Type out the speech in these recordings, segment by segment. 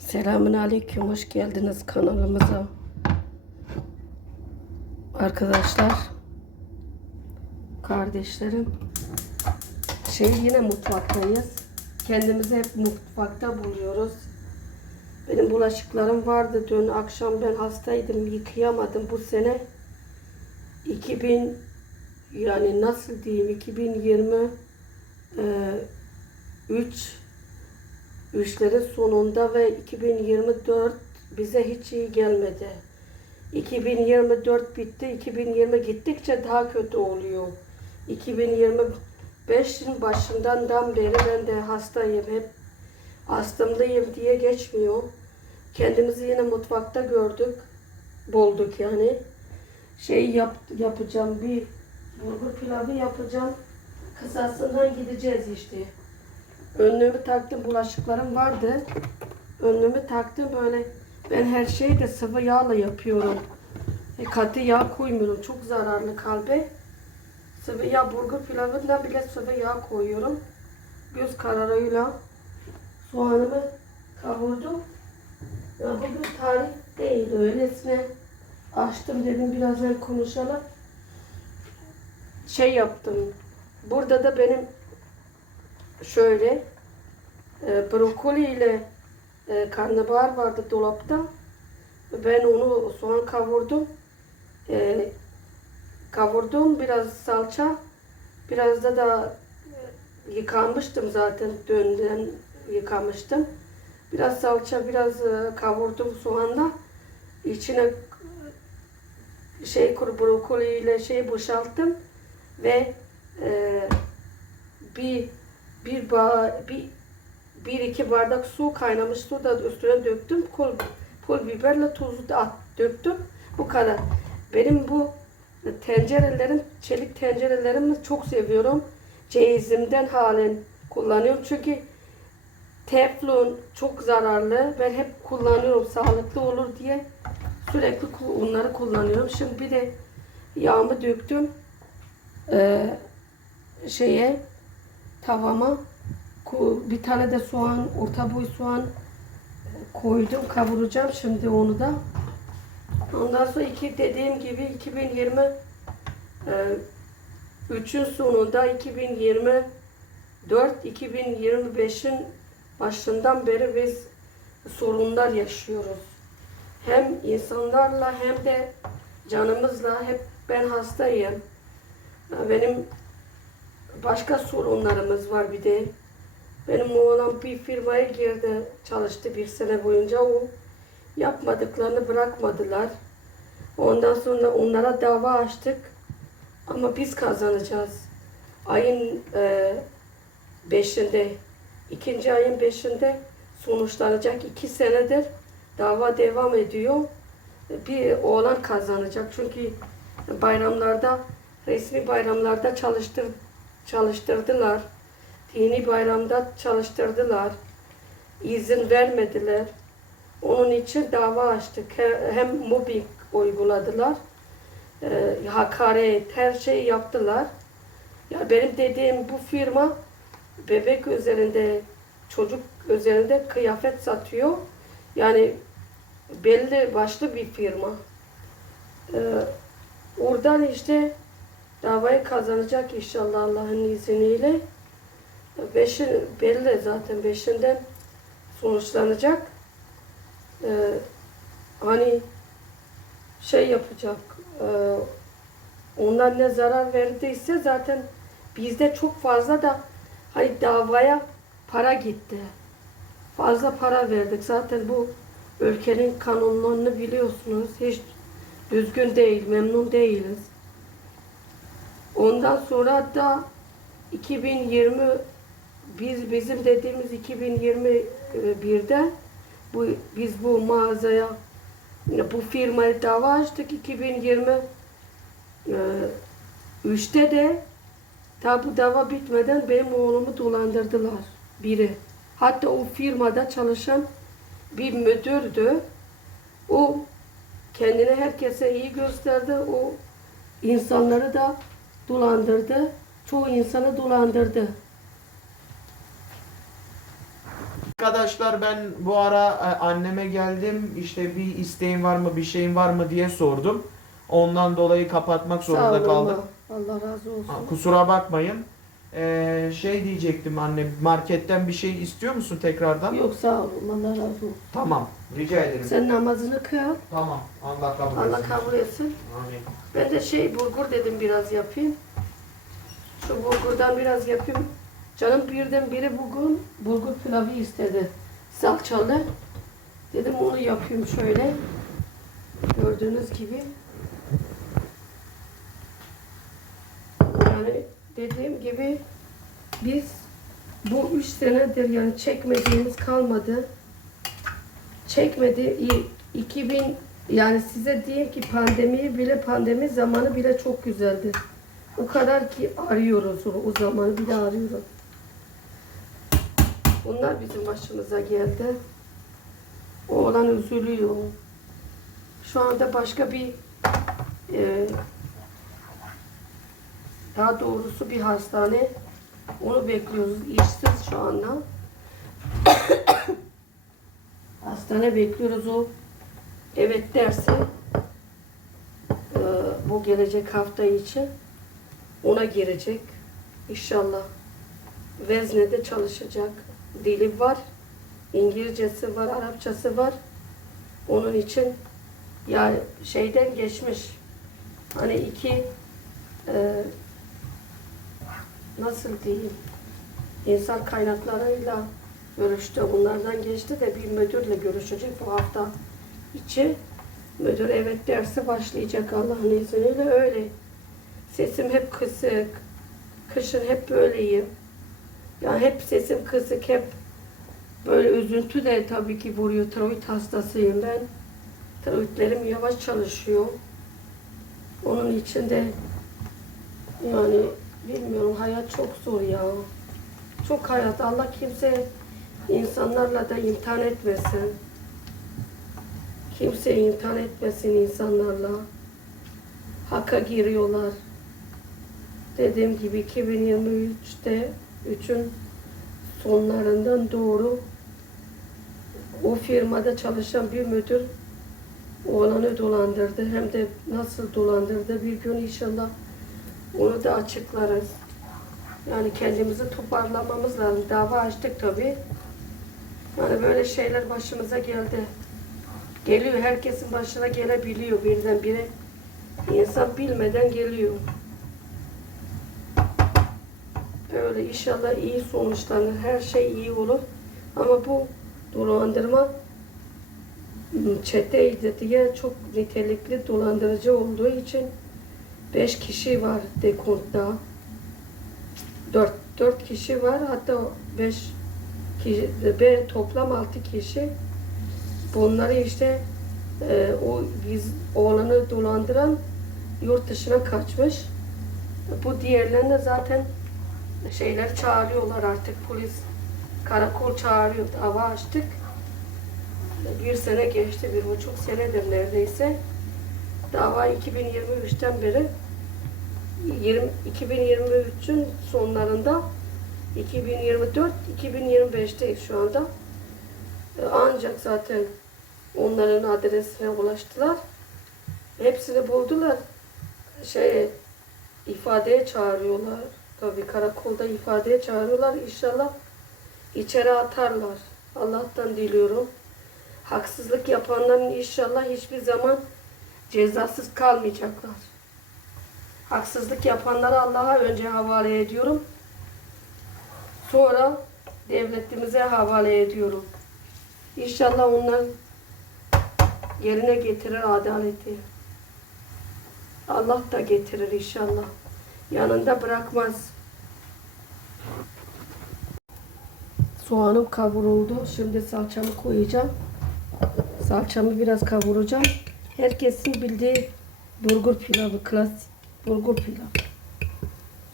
Selamun Aleyküm, hoş geldiniz kanalımıza. Arkadaşlar, kardeşlerim, şey yine mutfaktayız. Kendimizi hep mutfakta buluyoruz. Benim bulaşıklarım vardı dün akşam ben hastaydım, yıkayamadım bu sene. 2000 yani nasıl diyeyim 2020 e, 3 Üçlerin sonunda ve 2024 bize hiç iyi gelmedi. 2024 bitti, 2020 gittikçe daha kötü oluyor. 2025'in başından beri ben de hastayım. Hep hastamdayım diye geçmiyor. Kendimizi yine mutfakta gördük. Bulduk yani. Şey yap, yapacağım bir bulgur pilavı yapacağım. Kısasından gideceğiz işte. Önlüğümü taktım, bulaşıklarım vardı. Önlüğümü taktım böyle. Ben her şeyi de sıvı yağla yapıyorum. E, katı yağ koymuyorum. Çok zararlı kalbe. Sıvı yağ, bulgur pilavında bile sıvı yağ koyuyorum. Göz kararıyla soğanımı kavurdum. Ya bugün tarih değil öylesine açtım dedim birazdan konuşalım. Şey yaptım. Burada da benim şöyle e, brokoli ile e, karnabahar vardı dolapta. Ben onu soğan kavurdum. E, kavurdum biraz salça. Biraz da da e, yıkanmıştım zaten dünden yıkamıştım. Biraz salça biraz e, kavurdum soğanla. İçine e, şey kuru brokoli ile şey boşalttım ve e, bir bir ba bir bir iki bardak su kaynamış su da üstüne döktüm. Pul, pul biberle tuzu da at, döktüm. Bu kadar. Benim bu tencerelerim, çelik tencerelerimi çok seviyorum. Ceyizimden halen kullanıyorum. Çünkü teflon çok zararlı. Ben hep kullanıyorum sağlıklı olur diye. Sürekli onları kullanıyorum. Şimdi bir de yağımı döktüm. Ee, şeye tavama bir tane de soğan, orta boy soğan koydum. Kavuracağım şimdi onu da. Ondan sonra iki dediğim gibi 2020 e, üçün sonunda 2024 2025'in başından beri biz sorunlar yaşıyoruz. Hem insanlarla hem de canımızla hep ben hastayım. Benim başka sorunlarımız var bir de. Benim oğlan bir firmaya girdi, çalıştı bir sene boyunca. O yapmadıklarını bırakmadılar. Ondan sonra onlara dava açtık. Ama biz kazanacağız. Ayın e, beşinde, ikinci ayın beşinde sonuçlanacak. iki senedir dava devam ediyor. Bir oğlan kazanacak. Çünkü bayramlarda, resmi bayramlarda çalıştır, çalıştırdılar. Dini bayramda çalıştırdılar. İzin vermediler. Onun için dava açtık. Hem mobbing uyguladılar. E, hakaret, her şeyi yaptılar. Ya benim dediğim bu firma bebek üzerinde, çocuk üzerinde kıyafet satıyor. Yani belli başlı bir firma. Ee, oradan işte davayı kazanacak inşallah Allah'ın izniyle. Beşi belli zaten beşinden sonuçlanacak. Ee, hani şey yapacak. E, onlar ne zarar verdiyse zaten bizde çok fazla da hani davaya para gitti. Fazla para verdik. Zaten bu ülkenin kanunlarını biliyorsunuz. Hiç düzgün değil, memnun değiliz. Ondan sonra da 2020 biz bizim dediğimiz 2021'de bu biz bu mağazaya bu firmaya dava açtık 2020 e, üçte de ta bu dava bitmeden benim oğlumu dolandırdılar biri. Hatta o firmada çalışan bir müdürdü. O kendini herkese iyi gösterdi. O insanları da dolandırdı. Çoğu insanı dolandırdı. Arkadaşlar ben bu ara e, anneme geldim. İşte bir isteğin var mı, bir şeyin var mı diye sordum. Ondan dolayı kapatmak Sağ zorunda olun. kaldım. Allah razı olsun. Kusura bakmayın. Ee, şey diyecektim anne, marketten bir şey istiyor musun tekrardan? Yok sağ olun. Allah razı olsun. Tamam, rica ederim. Sen namazını kıl. Tamam, Allah kabul etsin. Allah kabul etsin. Amin. Ben de şey bulgur dedim biraz yapayım. Şu bulgurdan biraz yapayım. Canım birden biri bugün bulgur pilavı istedi. Salçalı. Dedim onu yapayım şöyle. Gördüğünüz gibi. Yani dediğim gibi biz bu üç senedir yani çekmediğimiz kalmadı. Çekmedi. İ- 2000 yani size diyeyim ki pandemiyi bile pandemi zamanı bile çok güzeldi. O kadar ki arıyoruz o, o zamanı bile arıyoruz. Bunlar bizim başımıza geldi. Oğlan üzülüyor. Şu anda başka bir e, daha doğrusu bir hastane. Onu bekliyoruz. İşsiz şu anda. hastane bekliyoruz o. Evet derse e, bu gelecek hafta için ona girecek. İnşallah. Vezne'de çalışacak. Dili var. İngilizcesi var, Arapçası var. Onun için ya şeyden geçmiş. Hani iki e, nasıl diyeyim insan kaynaklarıyla görüştü. Bunlardan geçti de bir müdürle görüşecek bu hafta içi. Müdür evet dersi başlayacak Allah'ın izniyle öyle. Sesim hep kısık. Kışın hep böyleyim. Yani hep sesim kısık, hep böyle üzüntü de tabii ki vuruyor. Tiroid hastasıyım ben. Tiroidlerim yavaş çalışıyor. Onun için de yani bilmiyorum hayat çok zor ya. Çok hayat. Allah kimse insanlarla da imtihan etmesin. Kimse imtihan etmesin insanlarla. Hakka giriyorlar. Dediğim gibi 2023'te 3'ün sonlarından doğru o firmada çalışan bir müdür oğlanı dolandırdı. Hem de nasıl dolandırdı bir gün inşallah onu da açıklarız. Yani kendimizi toparlamamız lazım. Dava açtık tabii. Yani böyle şeyler başımıza geldi. Geliyor, herkesin başına gelebiliyor birdenbire. İnsan bilmeden geliyor. Öyle inşallah iyi sonuçlanır. Her şey iyi olur. Ama bu dolandırma ım, çeteydi diye çok nitelikli dolandırıcı olduğu için beş kişi var dekontta. Dört, dört kişi var. Hatta beş kişi, be, toplam altı kişi. Bunları işte e, o biz oğlanı dolandıran yurt dışına kaçmış. Bu diğerlerine zaten şeyler çağırıyorlar artık polis karakol çağırıyor dava açtık. Bir sene geçti bir buçuk senedir neredeyse. Dava 2023'ten beri 20, 2023'ün sonlarında 2024 2025'teyiz şu anda. E, ancak zaten onların adresine ulaştılar. Hepsini buldular. Şey ifadeye çağırıyorlar. Tabii karakolda ifadeye çağırıyorlar. İnşallah içeri atarlar. Allah'tan diliyorum. Haksızlık yapanların inşallah hiçbir zaman cezasız kalmayacaklar. Haksızlık yapanları Allah'a önce havale ediyorum. Sonra devletimize havale ediyorum. İnşallah onlar yerine getirir adaleti. Allah da getirir inşallah. Yanında bırakmaz. Soğanım kavruldu. Şimdi salçamı koyacağım. Salçamı biraz kavuracağım. Herkesin bildiği bulgur pilavı, klasik bulgur pilavı.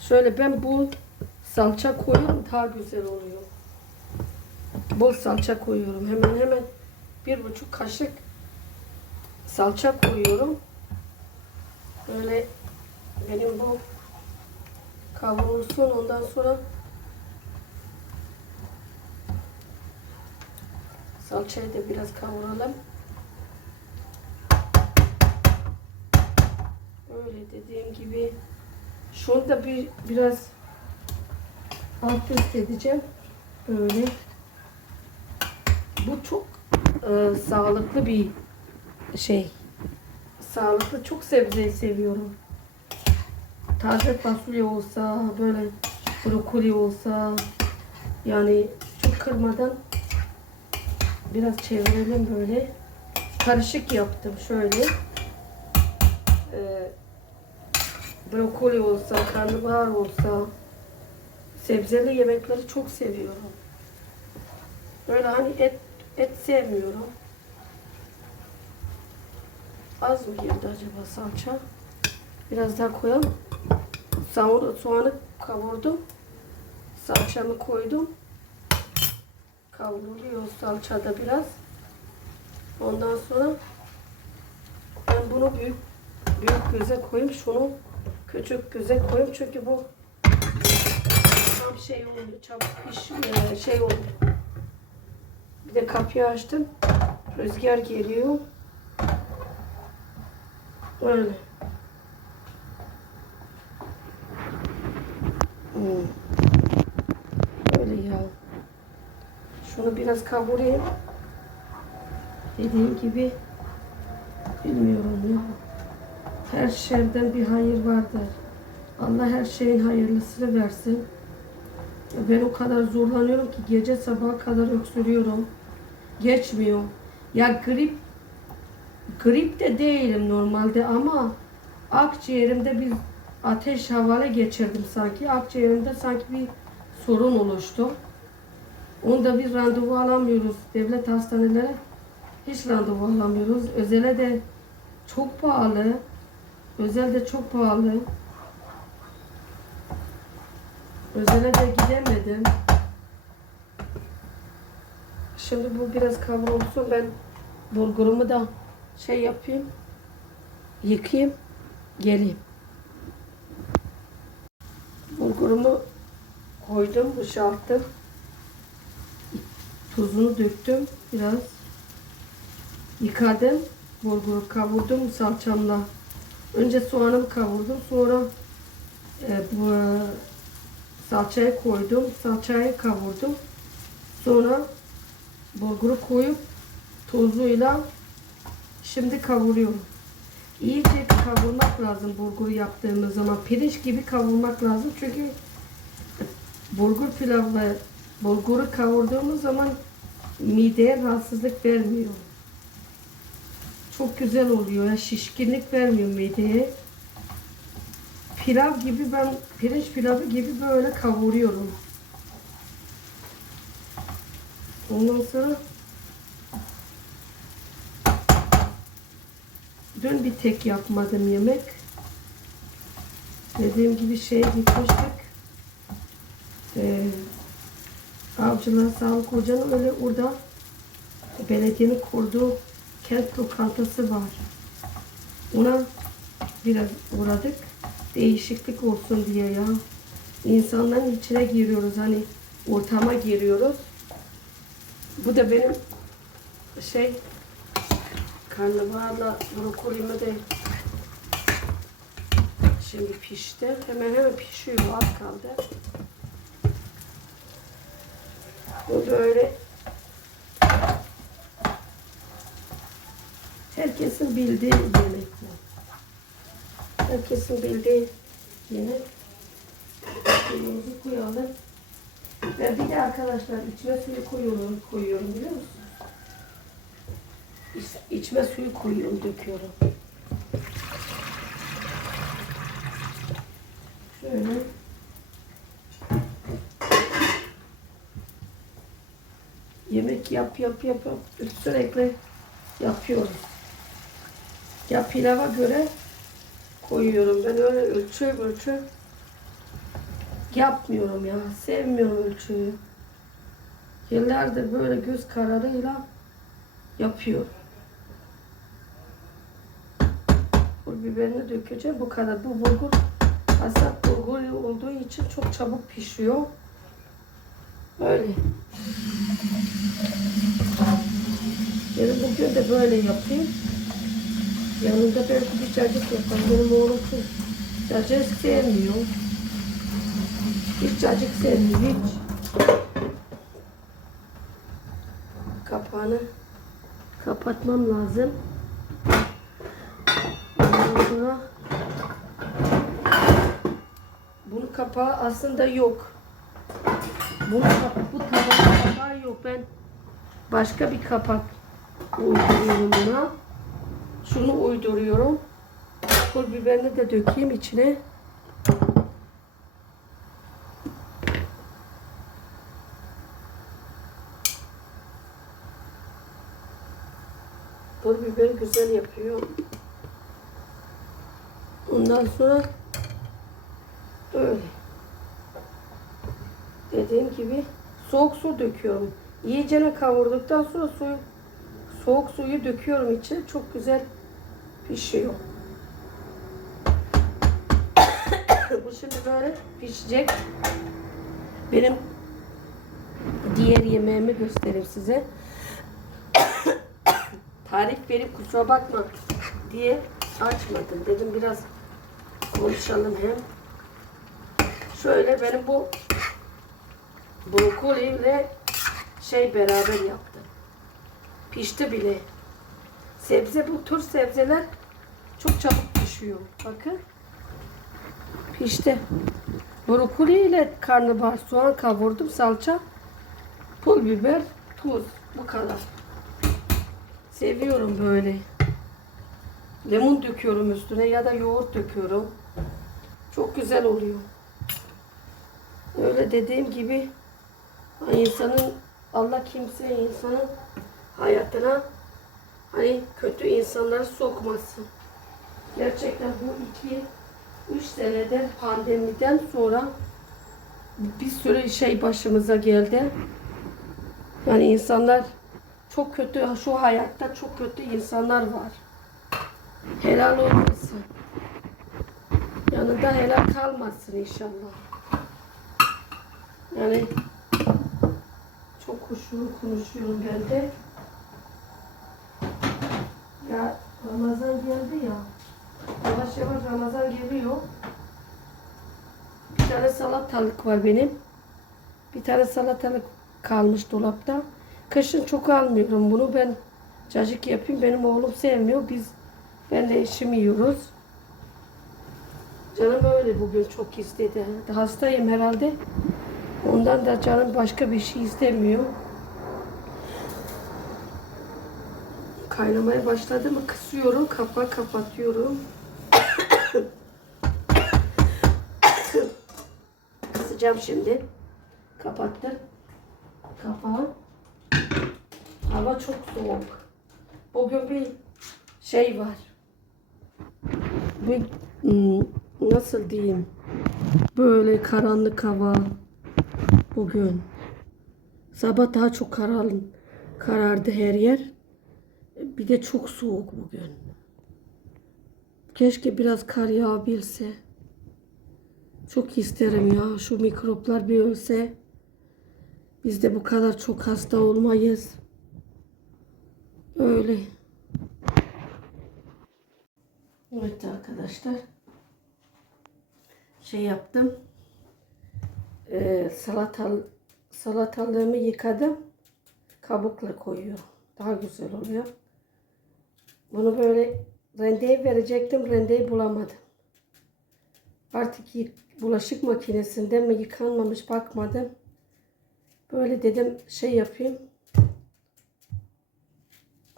Şöyle ben bol salça koyuyorum daha güzel oluyor. Bol salça koyuyorum. Hemen hemen bir buçuk kaşık salça koyuyorum. Böyle benim bu kavrulsun ondan sonra Salçayı da biraz kavuralım. Öyle dediğim gibi şunu da bir biraz alt üst edeceğim. Böyle. Bu çok e, sağlıklı bir şey. Sağlıklı çok sebzeyi seviyorum. Taze fasulye olsa böyle brokoli olsa yani çok kırmadan biraz çevirelim böyle. Karışık yaptım şöyle. Ee, brokoli olsa, karnabahar olsa sebzeli yemekleri çok seviyorum. Böyle hani et et sevmiyorum. Az mı girdi acaba salça? Biraz daha koyalım. Soğanı, soğanı kavurdum. Salçamı koydum. Kavruluyor salçada biraz. Ondan sonra ben bunu büyük büyük göze koyayım. Şunu küçük göze koyayım. Çünkü bu tam şey oluyor. Çabuk piş, e, şey oluyor. Bir de kapıyı açtım. Rüzgar geliyor. Öyle. Hmm. Öyle ya. Şunu biraz kavurayım. Dediğim gibi bilmiyorum ya. Her şeyden bir hayır vardır. Allah her şeyin hayırlısını versin. Ben o kadar zorlanıyorum ki gece sabaha kadar öksürüyorum. Geçmiyor. Ya grip grip de değilim normalde ama akciğerimde bir ateş havale geçirdim sanki. Akciğerimde sanki bir sorun oluştu. Onda bir randevu alamıyoruz. Devlet hastanelere hiç randevu alamıyoruz. Özele de çok pahalı. Özel de çok pahalı. Özele de gidemedim. Şimdi bu biraz kavrulsun. Ben bulgurumu da şey yapayım. Yıkayayım. Geleyim. Bulgurumu koydum, boşalttım. Tuzunu döktüm biraz. Yıkadım. Bulguru kavurdum salçamla. Önce soğanımı kavurdum. Sonra e, bu salçayı koydum. Salçayı kavurdum. Sonra bulguru koyup tuzuyla şimdi kavuruyorum. İyice kavurmak lazım bulguru yaptığımız zaman. Pirinç gibi kavurmak lazım. Çünkü bulgur pilavı bulguru kavurduğumuz zaman mideye rahatsızlık vermiyor. Çok güzel oluyor. Ya, şişkinlik vermiyor mideye. Pilav gibi ben pirinç pilavı gibi böyle kavuruyorum. Ondan sonra dün bir tek yapmadım yemek. Dediğim gibi şey gitmiştik. Ee, Avcılar Sağlık Ocağı'nın öyle orada belediyenin kurduğu kent lokantası var. Ona biraz uğradık. Değişiklik olsun diye ya. İnsanların içine giriyoruz hani ortama giriyoruz. Bu da benim şey karnabaharla brokolimi de şimdi pişti. Hemen hemen pişiyor. Az kaldı. Bu böyle herkesin bildiği yemek. Herkesin bildiği yemek. Suyumuzu koyalım. Ve bir de arkadaşlar içme suyu koyuyorum, koyuyorum biliyor musunuz? İç, içme suyu koyuyorum, döküyorum. Şöyle. Yemek yap yap yap yap sürekli yapıyoruz. Ya pilava göre koyuyorum. Ben öyle ölçü ölçü yapmıyorum ya. Sevmiyorum ölçüyü. Yıllardır böyle göz kararıyla yapıyorum. Pul biberini dökeceğim. Bu kadar. Bu bulgur hasat bulgur olduğu için çok çabuk pişiyor. Böyle. Bugün de böyle yapayım. Yanında belki bir cacık yapalım. Benim oğlum çok cacık sevmiyor. Hiç cacık sevmiyor hiç. Kapağını kapatmam lazım. Ondan sonra bunun kapağı aslında yok. Bunun kap bu tavanın kapağı yok. Ben başka bir kapak uyduruyorum buna. Şunu uyduruyorum. Pul biberini de dökeyim içine. Pul biber güzel yapıyor. Ondan sonra böyle. Dediğim gibi soğuk su döküyorum. İyicene kavurduktan sonra suyu soğuk suyu döküyorum içine. Çok güzel pişiyor. Bu şimdi böyle pişecek. Benim diğer yemeğimi göstereyim size. Tarif verip kusura bakma diye açmadım. Dedim biraz konuşalım hem. Şöyle benim bu brokoli ile şey beraber yaptım. Pişti bile. Sebze bu tür sebzeler çok çabuk pişiyor. Bakın. Pişti. Brokoli ile karnabahar soğan kavurdum. Salça, pul biber, tuz. Bu kadar. Seviyorum böyle. Limon döküyorum üstüne ya da yoğurt döküyorum. Çok güzel oluyor. Öyle dediğim gibi insanın Allah kimse insanın hayatına hani kötü insanları sokmasın. Gerçekten bu iki üç senedir pandemiden sonra bir sürü şey başımıza geldi. Yani insanlar çok kötü, şu hayatta çok kötü insanlar var. Helal olmasın. Yanında helal kalmasın inşallah. Yani çok kuşulu konuşuyorum ben de. Ya Ramazan geldi ya. Yavaş yavaş Ramazan geliyor. Bir tane salatalık var benim. Bir tane salatalık kalmış dolapta. Kışın çok almıyorum bunu. Ben cacık yapayım. Benim oğlum sevmiyor. Biz ben de eşim yiyoruz. Canım öyle bugün çok istedi. Hastayım herhalde. Ondan da canım başka bir şey istemiyor. Kaynamaya başladı mı kısıyorum, kapağı kapatıyorum. Kısacağım şimdi. Kapattım. Kapağı. Hava çok soğuk. Bugün bir şey var. Bir hmm, nasıl diyeyim? Böyle karanlık hava bugün. Sabah daha çok karan, karardı her yer. Bir de çok soğuk bugün. Keşke biraz kar yağabilse. Çok isterim ya şu mikroplar bir ölse. Biz de bu kadar çok hasta olmayız. Öyle. Evet arkadaşlar. Şey yaptım. Ee, salatal salatalığımı yıkadım. Kabukla koyuyor. Daha güzel oluyor. Bunu böyle rendeye verecektim. Rendeyi bulamadım. Artık bulaşık makinesinde mi yıkanmamış bakmadım. Böyle dedim şey yapayım.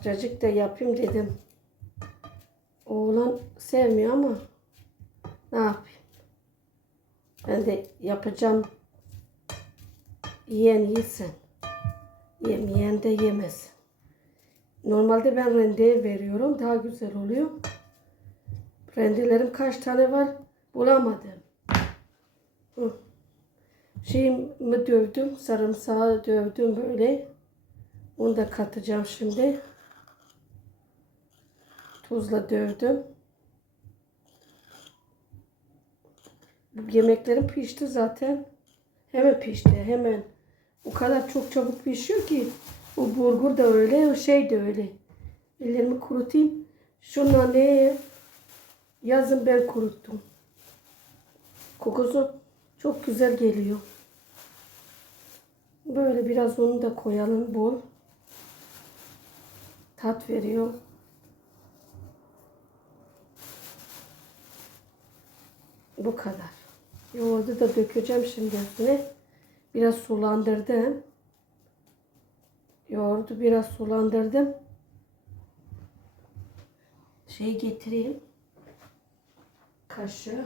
Cacık da yapayım dedim. Oğlan sevmiyor ama ne yapayım? Ben de yapacağım. Yiyen yesin. Yemeyen de yemesin. Normalde ben rendeye veriyorum. Daha güzel oluyor. Rendelerim kaç tane var bulamadım. Hı. Şeyimi dövdüm. Sarımsağı dövdüm böyle. Onu da katacağım şimdi. Tuzla dövdüm. Yemeklerim pişti zaten. Hemen pişti hemen. O kadar çok çabuk pişiyor ki. O bulgur da öyle, o şey de öyle. Ellerimi kurutayım. Şu naneyi yazın ben kuruttum. Kokusu çok güzel geliyor. Böyle biraz onu da koyalım bol. Tat veriyor. Bu kadar. Yoğurdu da dökeceğim şimdi üstüne. Biraz sulandırdım. Yoğurdu biraz sulandırdım. Şey getireyim. Kaşığı.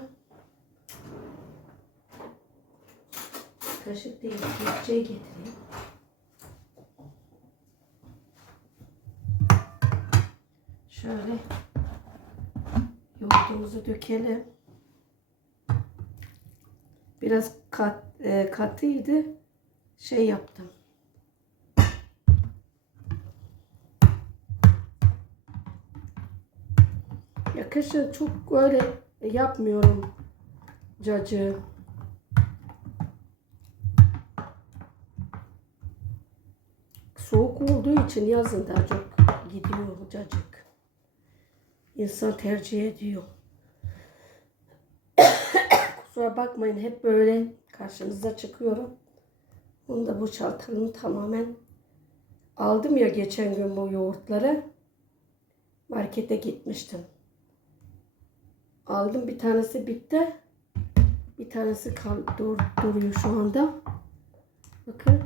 Kaşık değil, kepçeyi getireyim. Şöyle yoğurdumuzu dökelim. Biraz kat, e, katıydı. Şey yaptım. Kışın çok öyle yapmıyorum cacığı. Soğuk olduğu için yazın daha çok gidiyor cacık. İnsan tercih ediyor. Kusura bakmayın hep böyle karşınıza çıkıyorum. Bunu da boşaltalım tamamen. Aldım ya geçen gün bu yoğurtları. Markete gitmiştim. Aldım bir tanesi bitti. Bir tanesi kal dur, duruyor şu anda. Bakın.